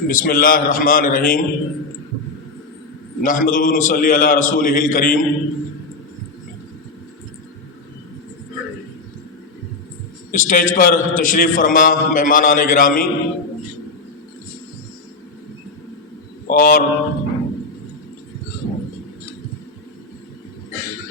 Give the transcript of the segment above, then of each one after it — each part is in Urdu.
بسم اللہ الرحمن الرحیم نحمدہ و نصلی علی رسولہ الکریم۔ اسٹیج پر تشریف فرما مہمانان گرامی اور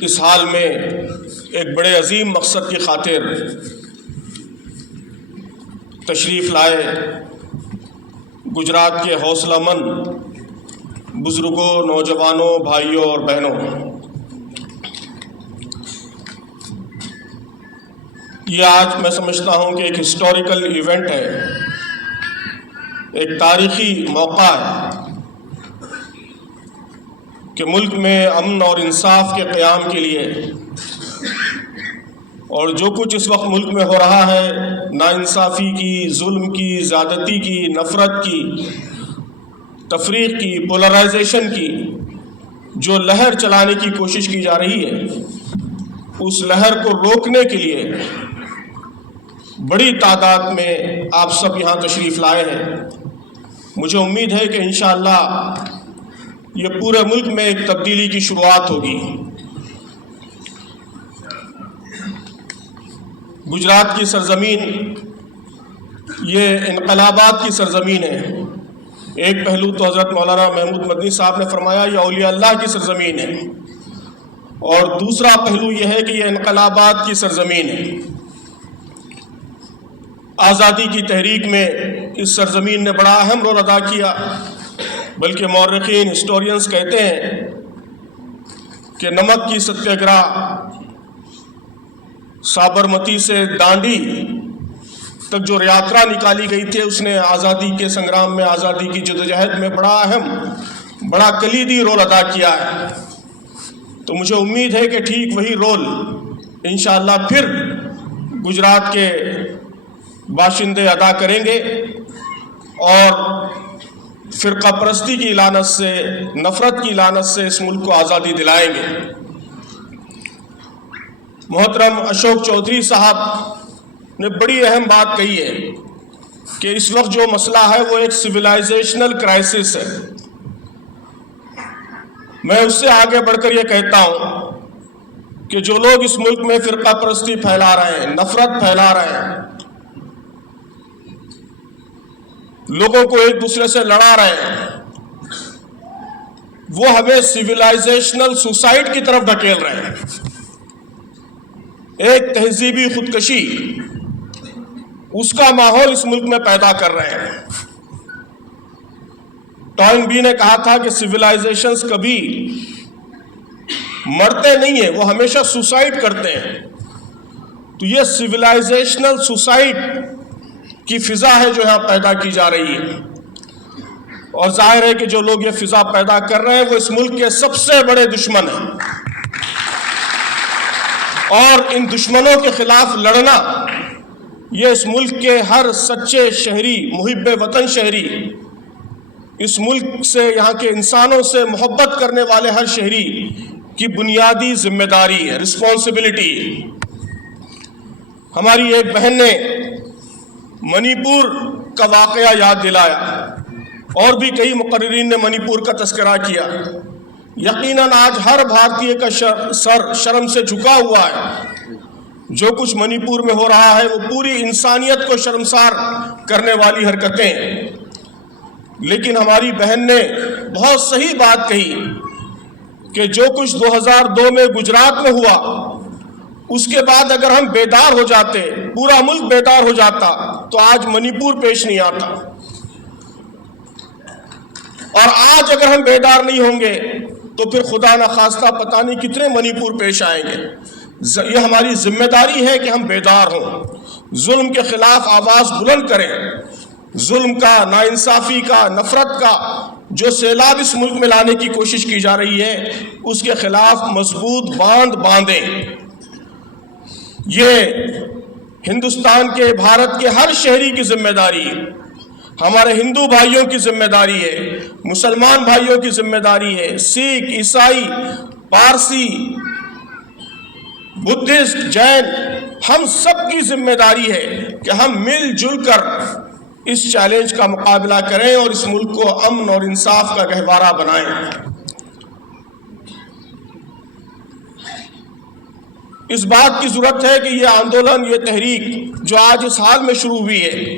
اس حال میں ایک بڑے عظیم مقصد کی خاطر تشریف لائے گجرات کے حوصلہ مند بزرگوں، نوجوانوں، بھائیوں اور بہنوں، یہ آج میں سمجھتا ہوں کہ ایک ہسٹوریکل ایونٹ ہے، ایک تاریخی موقع ہے کہ ملک میں امن اور انصاف کے قیام کے لیے اور جو کچھ اس وقت ملک میں ہو رہا ہے، ناانصافی کی، ظلم کی، زیادتی کی، نفرت کی، تفریق کی، پولرائزیشن کی جو لہر چلانے کی کوشش کی جا رہی ہے، اس لہر کو روکنے کے لیے بڑی تعداد میں آپ سب یہاں تشریف لائے ہیں۔ مجھے امید ہے کہ انشاءاللہ یہ پورے ملک میں ایک تبدیلی کی شروعات ہوگی۔ گجرات کی سرزمین یہ انقلابات کی سرزمین ہے۔ ایک پہلو تو حضرت مولانا محمود مدنی صاحب نے فرمایا یہ اولیاء اللہ کی سرزمین ہے، اور دوسرا پہلو یہ ہے کہ یہ انقلابات کی سرزمین ہے۔ آزادی کی تحریک میں اس سرزمین نے بڑا اہم رول ادا کیا، بلکہ مورخین، ہسٹورینز کہتے ہیں کہ نمک کی ستیہ گرہ، سابرمتی سے دانڈی تک جو یاترا نکالی گئی تھی، اس نے آزادی کے سنگرام میں، آزادی کی جدوجہد میں بڑا اہم، بڑا کلیدی رول ادا کیا ہے۔ تو مجھے امید ہے کہ ٹھیک وہی رول انشاءاللہ پھر گجرات کے باشندے ادا کریں گے اور فرقہ پرستی کی لعنت سے، نفرت کی لعنت سے اس ملک کو آزادی دلائیں گے۔ محترم اشوک چودھری صاحب نے بڑی اہم بات کہی ہے کہ اس وقت جو مسئلہ ہے وہ ایک سویلائزیشنل کرائسس ہے۔ میں اس سے آگے بڑھ کر یہ کہتا ہوں کہ جو لوگ اس ملک میں فرقہ پرستی پھیلا رہے ہیں، نفرت پھیلا رہے ہیں، لوگوں کو ایک دوسرے سے لڑا رہے ہیں، وہ ہمیں سویلائزیشنل سوسائڈ کی طرف ڈھکیل رہے ہیں، ایک تہذیبی خودکشی، اس کا ماحول اس ملک میں پیدا کر رہے ہیں۔ ٹوائن بی نے کہا تھا کہ سویلائزیشنز کبھی مرتے نہیں ہیں، وہ ہمیشہ سوسائڈ کرتے ہیں۔ تو یہ سویلائزیشنل سوسائڈ کی فضا ہے جو یہاں پیدا کی جا رہی ہے، اور ظاہر ہے کہ جو لوگ یہ فضا پیدا کر رہے ہیں وہ اس ملک کے سب سے بڑے دشمن ہیں، اور ان دشمنوں کے خلاف لڑنا یہ اس ملک کے ہر سچے شہری، محب وطن شہری، اس ملک سے، یہاں کے انسانوں سے محبت کرنے والے ہر شہری کی بنیادی ذمہ داری ہے، رسپانسبلٹی۔ ہماری ایک بہن نے منی پور کا واقعہ یاد دلایا، اور بھی کئی مقررین نے منی پور کا تذکرہ کیا۔ یقیناً آج ہر بھارتیہ کا سر شرم سے جھکا ہوا ہے۔ جو کچھ منی پور میں ہو رہا ہے وہ پوری انسانیت کو شرمسار کرنے والی حرکتیں ہیں، لیکن ہماری بہن نے بہت صحیح بات کہی کہ جو کچھ 2002 میں گجرات میں ہوا، اس کے بعد اگر ہم بیدار ہو جاتے، پورا ملک بیدار ہو جاتا، تو آج منی پور پیش نہیں آتا، اور آج اگر ہم بیدار نہیں ہوں گے تو پھر خدا نخواستہ پتہ نہیں کتنے منی پور پیش آئیں گے۔ یہ ہماری ذمہ داری ہے کہ ہم بیدار ہوں، ظلم کے خلاف آواز بلند کریں، ظلم کا، ناانصافی کا، نفرت کا جو سیلاب اس ملک میں لانے کی کوشش کی جا رہی ہے، اس کے خلاف مضبوط باندھ باندھیں۔ یہ ہندوستان کے، بھارت کے ہر شہری کی ذمہ داری ہے، ہمارے ہندو بھائیوں کی ذمہ داری ہے، مسلمان بھائیوں کی ذمہ داری ہے، سکھ، عیسائی، پارسی، بدھسٹ، جین، ہم سب کی ذمہ داری ہے کہ ہم مل جل کر اس چیلنج کا مقابلہ کریں اور اس ملک کو امن اور انصاف کا گہوارہ بنائیں۔ اس بات کی ضرورت ہے کہ یہ آندولن، یہ تحریک جو آج اس حال میں شروع ہوئی ہے،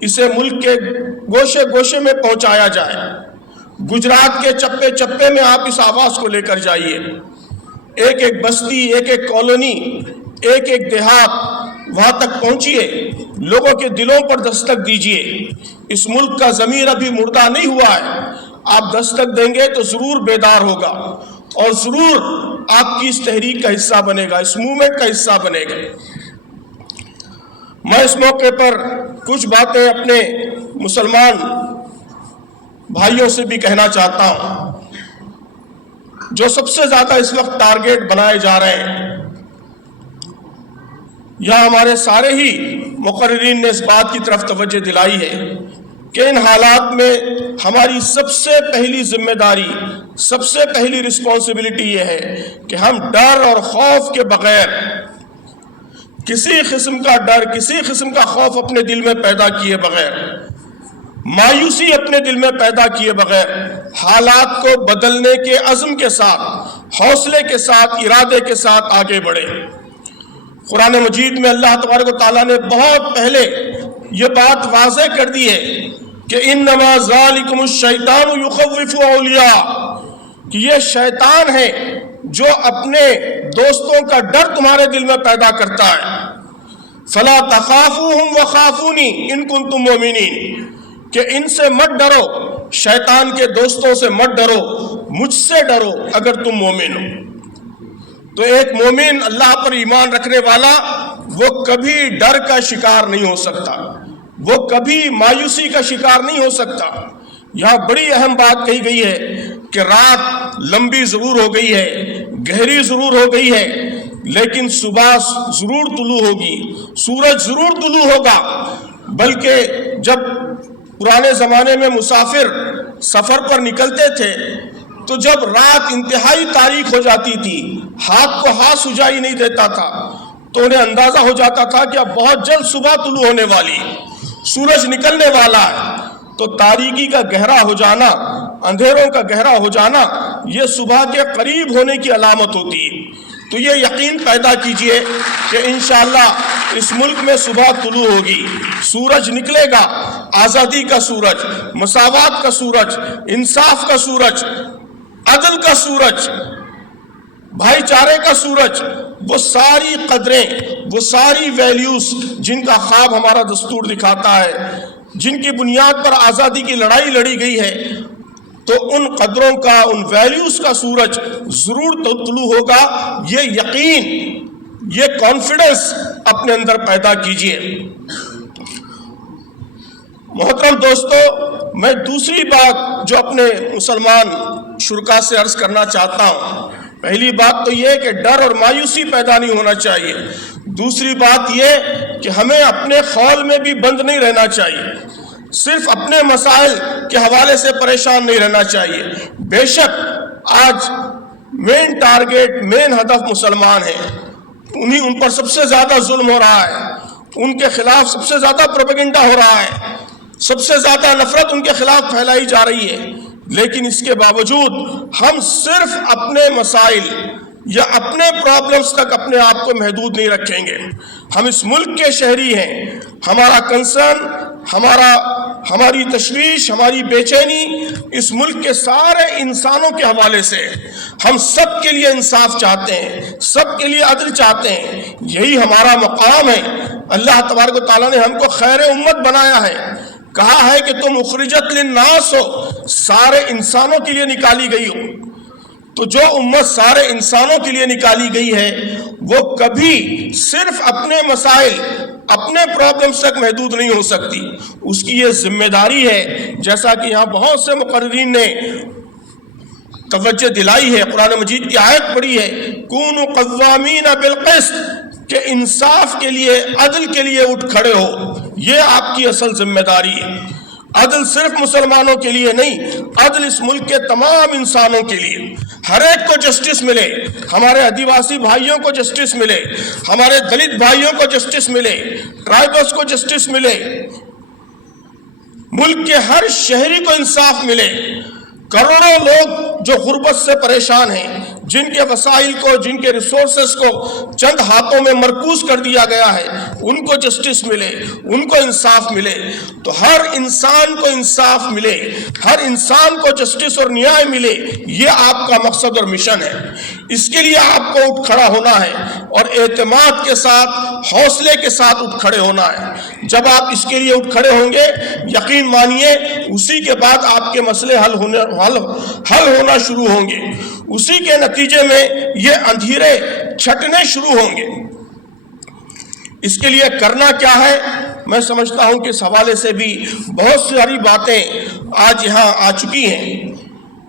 اسے ملک کے گوشے گوشے میں پہنچایا جائے۔ گجرات کے چپے چپے میں آپ اس آواز کو لے کر جائیے، ایک ایک بستی، ایک ایک کالونی، ایک ایک دیہات، وہاں تک پہنچیے، لوگوں کے دلوں پر دستک دیجیے۔ اس ملک کا ضمیر ابھی مردہ نہیں ہوا ہے، آپ دستک دیں گے تو ضرور بیدار ہوگا اور ضرور آپ کی اس تحریک کا حصہ بنے گا، اس موومنٹ کا حصہ بنے گا۔ میں اس موقع پر کچھ باتیں اپنے مسلمان بھائیوں سے بھی کہنا چاہتا ہوں جو سب سے زیادہ اس وقت ٹارگیٹ بنائے جا رہے ہیں۔ یہاں ہمارے سارے ہی مقررین نے اس بات کی طرف توجہ دلائی ہے کہ ان حالات میں ہماری سب سے پہلی ذمہ داری، سب سے پہلی رسپانسبلٹی یہ ہے کہ ہم ڈر اور خوف کے بغیر، کسی قسم کا ڈر، کسی قسم کا خوف اپنے دل میں پیدا کیے بغیر، مایوسی اپنے دل میں پیدا کیے بغیر، حالات کو بدلنے کے عزم کے ساتھ، حوصلے کے ساتھ، ارادے کے ساتھ آگے بڑھے۔ قرآن مجید میں اللہ تبارک و تعالیٰ نے بہت پہلے یہ بات واضح کر دی ہے کہ انما ذالکم الشیطان یخوف اولیاء، کہ یہ شیطان ہے جو اپنے دوستوں کا ڈر تمہارے دل میں پیدا کرتا ہے۔ فلا تخافوہم وخافونی ان کنتم مؤمنین، کہ ان سے مت ڈرو، شیطان کے دوستوں سے مت ڈرو، مجھ سے ڈرو اگر تم مومن ہو۔ تو ایک مومن، اللہ پر ایمان رکھنے والا، وہ کبھی ڈر کا شکار نہیں ہو سکتا، وہ کبھی مایوسی کا شکار نہیں ہو سکتا۔ یہاں بڑی اہم بات کہی گئی ہے کہ رات لمبی ضرور ہو گئی ہے، گہری ضرور ہو گئی ہے، لیکن صبح ضرور طلوع ہوگی، سورج ضرور طلوع ہوگا۔ بلکہ جب پرانے زمانے میں مسافر سفر پر نکلتے تھے تو جب رات انتہائی تاریک ہو جاتی تھی، ہاتھ کو ہاتھ سجائی نہیں دیتا تھا، تو انہیں اندازہ ہو جاتا تھا کہ اب بہت جلد صبح طلوع ہونے والی، سورج نکلنے والا ہے۔ تو تاریکی کا گہرا ہو جانا، اندھیروں کا گہرا ہو جانا، یہ صبح کے قریب ہونے کی علامت ہوتی ہے۔ تو یہ یقین پیدا کیجئے کہ انشاءاللہ اس ملک میں صبح طلوع ہوگی، سورج نکلے گا، آزادی کا سورج، مساوات کا سورج، انصاف کا سورج، عدل کا سورج، بھائی چارے کا سورج، وہ ساری قدریں، وہ ساری ویلیوز جن کا خواب ہمارا دستور دکھاتا ہے، جن کی بنیاد پر آزادی کی لڑائی لڑی گئی ہے، تو ان قدروں کا، ان ویلیوز کا سورج ضرور طلوع ہوگا۔ یہ یقین، یہ کانفیڈنس اپنے اندر پیدا کیجئے۔ محترم دوستو، میں دوسری بات جو اپنے مسلمان شرکا سے عرض کرنا چاہتا ہوں، پہلی بات تو یہ کہ ڈر اور مایوسی پیدا نہیں ہونا چاہیے۔ دوسری بات یہ کہ ہمیں اپنے خول میں بھی بند نہیں رہنا چاہیے، صرف اپنے مسائل کے حوالے سے پریشان نہیں رہنا چاہیے۔ بے شک آج مین ٹارگیٹ، مین ہدف مسلمان ہیں، ان پر سب سے زیادہ ظلم ہو رہا ہے، ان کے خلاف سب سے زیادہ پروپیگنڈا ہو رہا ہے، سب سے زیادہ نفرت ان کے خلاف پھیلائی جا رہی ہے، لیکن اس کے باوجود ہم صرف اپنے مسائل یا اپنے پرابلمز تک اپنے آپ کو محدود نہیں رکھیں گے۔ ہم اس ملک کے شہری ہیں، ہمارا کنسرن، ہماری تشویش، ہماری بے چینی اس ملک کے سارے انسانوں کے حوالے سے، ہم سب کے لیے انصاف چاہتے ہیں، سب کے لیے عدل چاہتے ہیں، یہی ہمارا مقام ہے۔ اللہ تبارک و تعالیٰ نے ہم کو خیر امت بنایا ہے، کہا ہے کہ تم اخرجت للناس ہو، سارے انسانوں کے لیے نکالی گئی ہو۔ تو جو امت سارے انسانوں کے لیے نکالی گئی ہے، وہ کبھی صرف اپنے مسائل، اپنے پرابلمز تک محدود نہیں ہو سکتی۔ اس کی یہ ذمہ داری ہے، جیسا کہ یہاں بہت سے مقررین نے توجہ دلائی ہے، قرآن مجید کی آیت پڑھی ہے، کونوا قوامین بالقسط، کہ انصاف کے لیے، عدل کے لیے اٹھ کھڑے ہو، یہ آپ کی اصل ذمہ داری ہے۔ عدل صرف مسلمانوں کے لیے نہیں، عدل اس ملک کے تمام انسانوں کے لیے، ہر ایک کو جسٹس ملے، ہمارے آدیواسی بھائیوں کو جسٹس ملے، ہمارے دلت بھائیوں کو جسٹس ملے، ٹرائبلز کو جسٹس ملے، ملک کے ہر شہری کو انصاف ملے. کروڑوں لوگ جو غربت سے پریشان ہیں، جن کے وسائل کو، جن کے ریسورسز کو چند ہاتھوں میں مرکوز کر دیا گیا ہے، ان کو جسٹس ملے، ان کو انصاف ملے. تو ہر انسان کو انصاف ملے، ہر انسان کو جسٹس اور نیائے ملے، یہ آپ کا مقصد اور مشن ہے. اس کے لیے آپ کو اٹھ کھڑا ہونا ہے اور اعتماد کے ساتھ، حوصلے کے ساتھ اٹھ کھڑے ہونا ہے. جب آپ اس کے لیے اٹھ کھڑے ہوں گے، یقین مانیے اسی کے بعد آپ کے مسئلے حل ہونا شروع ہوں گے. اسی کے نتیجے میں یہ اندھیرے چھٹنے شروع ہوں گے. اس کے لیے کرنا کیا ہے؟ میں سمجھتا ہوں کہ اس حوالے سے بھی بہت ساری باتیں آج یہاں آ چکی ہیں.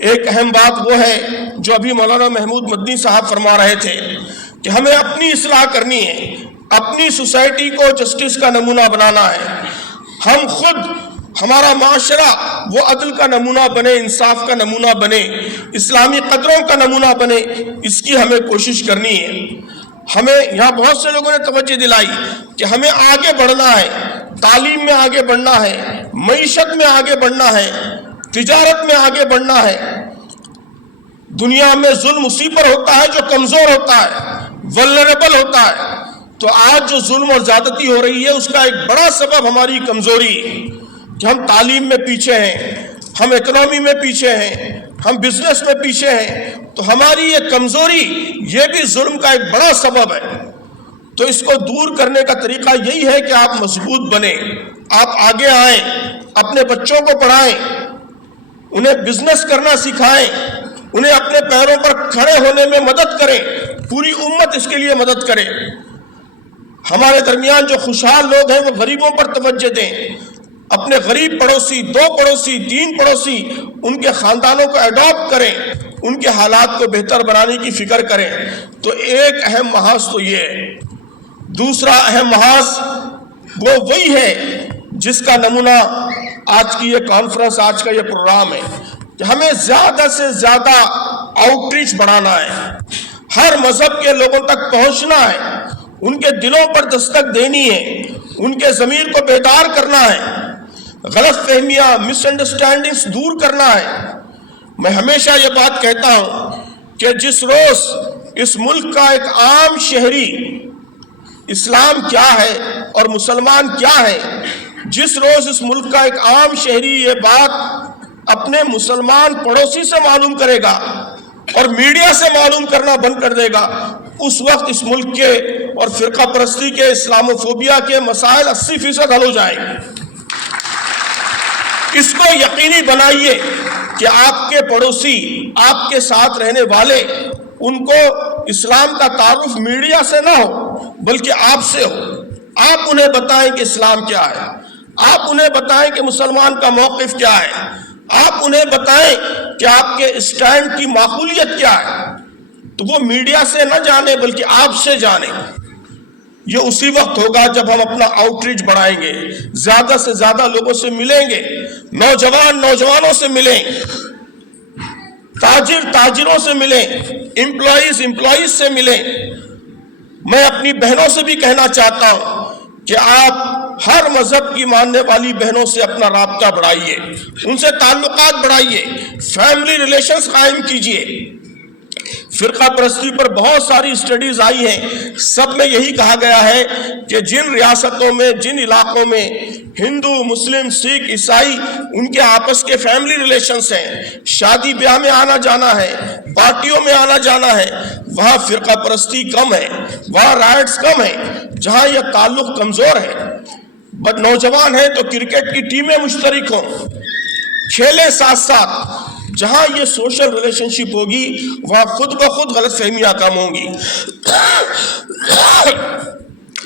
ایک اہم بات وہ ہے جو ابھی مولانا محمود مدنی صاحب فرما رہے تھے کہ ہمیں اپنی اصلاح کرنی ہے، اپنی سوسائٹی کو جسٹس کا نمونہ بنانا ہے. ہم خود، ہمارا معاشرہ وہ عدل کا نمونہ بنے، انصاف کا نمونہ بنے، اسلامی قدروں کا نمونہ بنے. اس کی ہمیں کوشش کرنی ہے. ہمیں یہاں بہت سے لوگوں نے توجہ دلائی کہ ہمیں آگے بڑھنا ہے، تعلیم میں آگے بڑھنا ہے، معیشت میں آگے بڑھنا ہے، تجارت میں آگے بڑھنا ہے. دنیا میں ظلم اسی پر ہوتا ہے جو کمزور ہوتا ہے، vulnerable ہوتا ہے. تو آج جو ظلم اور زیادتی ہو رہی ہے اس کا ایک بڑا سبب ہماری کمزوری ہے کہ ہم تعلیم میں پیچھے ہیں، ہم اکنامی میں پیچھے ہیں، ہم بزنس میں پیچھے ہیں. تو ہماری یہ کمزوری، یہ بھی ظلم کا ایک بڑا سبب ہے. تو اس کو دور کرنے کا طریقہ یہی ہے کہ آپ مضبوط بنیں، آپ آگے آئیں، اپنے بچوں کو پڑھائیں، انہیں بزنس کرنا سکھائیں، انہیں اپنے پیروں پر کھڑے ہونے میں مدد کریں. پوری امت اس کے لیے مدد کرے. ہمارے درمیان جو خوشحال لوگ ہیں وہ غریبوں پر توجہ دیں. اپنے غریب پڑوسی، 2 پڑوسی، 3 پڑوسی، ان کے خاندانوں کو اڈاپٹ کریں، ان کے حالات کو بہتر بنانے کی فکر کریں. تو ایک اہم محاذ تو یہ ہے. دوسرا اہم محاذ وہ وہی ہے جس کا نمونہ آج کی یہ کانفرنس، آج کا یہ پروگرام ہے کہ ہمیں زیادہ سے زیادہ آؤٹ ریچ بڑھانا ہے، ہر مذہب کے لوگوں تک پہنچنا ہے، ان کے دلوں پر دستک دینی ہے، ان کے ضمیر کو بیدار کرنا ہے، غلط فہمیاں، مس انڈرسٹینڈنگز دور کرنا ہے. میں ہمیشہ یہ بات کہتا ہوں کہ جس روز اس ملک کا ایک عام شہری اسلام کیا ہے اور مسلمان کیا ہے، جس روز اس ملک کا ایک عام شہری یہ بات اپنے مسلمان پڑوسی سے معلوم کرے گا اور میڈیا سے معلوم کرنا بند کر دے گا، اس وقت اس ملک کے اور فرقہ پرستی کے، اسلاموفوبیا کے مسائل 80% حل ہو جائیں گے. اس کو یقینی بنائیے کہ آپ کے پڑوسی، آپ کے ساتھ رہنے والے، ان کو اسلام کا تعارف میڈیا سے نہ ہو بلکہ آپ سے ہو. آپ انہیں بتائیں کہ اسلام کیا ہے، آپ انہیں بتائیں کہ مسلمان کا موقف کیا ہے، آپ انہیں بتائیں کہ آپ کے اسٹینڈ کی معقولیت کیا ہے. تو وہ میڈیا سے نہ جانے بلکہ آپ سے جانے. یہ اسی وقت ہوگا جب ہم اپنا آؤٹ ریچ بڑھائیں گے، زیادہ سے زیادہ لوگوں سے ملیں گے، نوجوانوں سے ملیں، تاجروں سے ملیں، امپلائیز سے ملیں. میں اپنی بہنوں سے بھی کہنا چاہتا ہوں کہ آپ ہر مذہب کی ماننے والی بہنوں سے اپنا رابطہ بڑھائیے، ان سے تعلقات بڑھائیے، فیملی ریلیشنز قائم کیجیے. فرقہ پرستی پر بہت ساری اسٹڈیز آئی ہیں، سب میں یہی کہا گیا ہے کہ جن ریاستوں میں، جن علاقوں میں ہندو، مسلم، سکھ، عیسائی، ان کے آپس کے فیملی ریلیشنز ہیں، شادی بیاہ میں آنا جانا ہے، پارٹیوں میں آنا جانا ہے، وہاں فرقہ پرستی کم ہے، وہاں رائٹس کم ہیں. جہاں یہ تعلق کمزور ہے، بٹ نوجوان ہیں تو کرکٹ کی ٹیمیں مشترک ہوں، کھیلیں ساتھ ساتھ. جہاں یہ سوشل ریلیشن شپ ہوگی وہاں خود بخود غلط فہمیاں کم ہوں گی.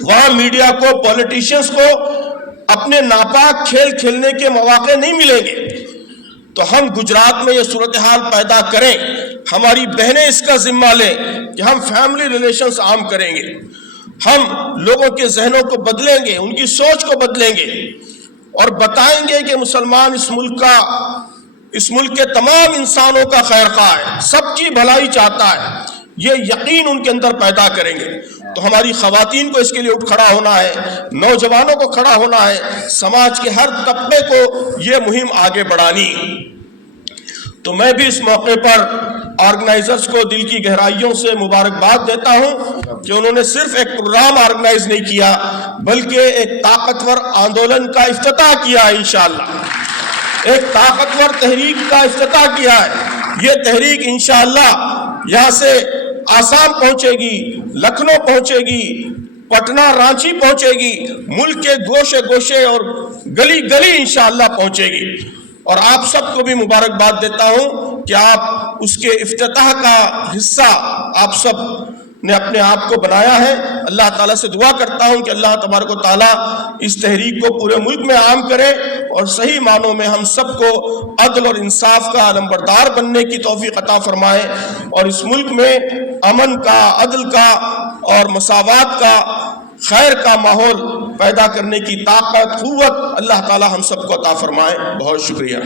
وہاں میڈیا کو، پولیٹیشنز کو اپنے ناپاک کھیل کھیلنے کے مواقع نہیں ملیں گے. تو ہم گجرات میں یہ صورتحال پیدا کریں، ہماری بہنیں اس کا ذمہ لیں کہ ہم فیملی ریلیشنز عام کریں گے، ہم لوگوں کے ذہنوں کو بدلیں گے، ان کی سوچ کو بدلیں گے اور بتائیں گے کہ مسلمان اس ملک کے تمام انسانوں کا خیر خواہ ہے، سب کی بھلائی چاہتا ہے. یہ یقین ان کے اندر پیدا کریں گے تو ہماری خواتین کو اس کے لیے اٹھ کھڑا ہونا ہے، نوجوانوں کو کھڑا ہونا ہے، سماج کے ہر طبقے کو یہ مہم آگے بڑھانی۔ تو میں بھی اس موقع پر آرگنائزرز کو دل کی گہرائیوں سے مبارکباد دیتا ہوں کہ انہوں نے صرف ایک پروگرام آرگنائز نہیں کیا بلکہ ایک طاقتور آندولن کا افتتاح کیا ہے، انشاءاللہ ایک طاقتور تحریک کا افتتاح کیا ہے۔ یہ تحریک انشاءاللہ یہاں سے آسام پہنچے گی، لکھنؤ پہنچے گی، پٹنہ رانچی پہنچے گی، ملک کے گوشے گوشے اور گلی گلی انشاءاللہ پہنچے گی۔ اور آپ سب کو بھی مبارکباد دیتا ہوں کہ آپ اس کے افتتاح کا حصہ آپ سب نے اپنے آپ کو بنایا ہے۔ اللہ تعالیٰ سے دعا کرتا ہوں کہ اللہ تبارک و تعالیٰ اس تحریک کو پورے ملک میں عام کرے اور صحیح معنوں میں ہم سب کو عدل اور انصاف کا علمبردار بننے کی توفیق عطا فرمائے، اور اس ملک میں امن کا، عدل کا اور مساوات کا، خیر کا ماحول پیدا کرنے کی طاقت، قوت اللہ تعالی ہم سب کو عطا فرمائے۔ بہت شکریہ۔